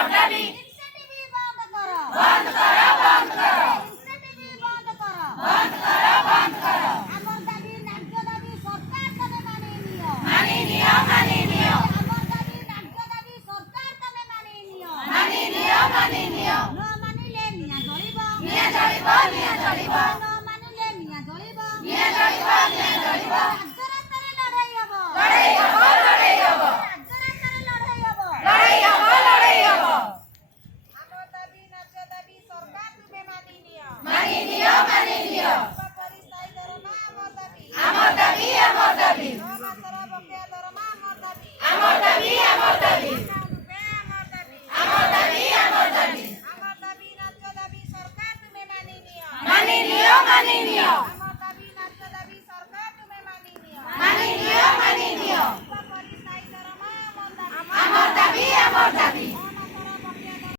କରିଦେବି। ବନ୍ଦ କର ବନ୍ଦ କର ବନ୍ଦ କର। ଆମର ଦାବି ନ୍ୟାଯ୍ୟ ଦାବି ସରକାର ତମେ ମାନି ନିଅ ଆମର ଦାବି ନ୍ୟାଯ୍ୟ ଦାବି ସରକାର ତମେ ମାନି ନିଅ ନ ମାନିଲେ ନିଆଁ ଜଳିବ ନ ମାନିଲେ ନିଆଁ ଜଳିବ ରାଜରାସ୍ତାରେ ଲଢ଼େଇ ହବ ରାଜରାସ୍ତାରେ ଲଢ଼େଇ ହବ।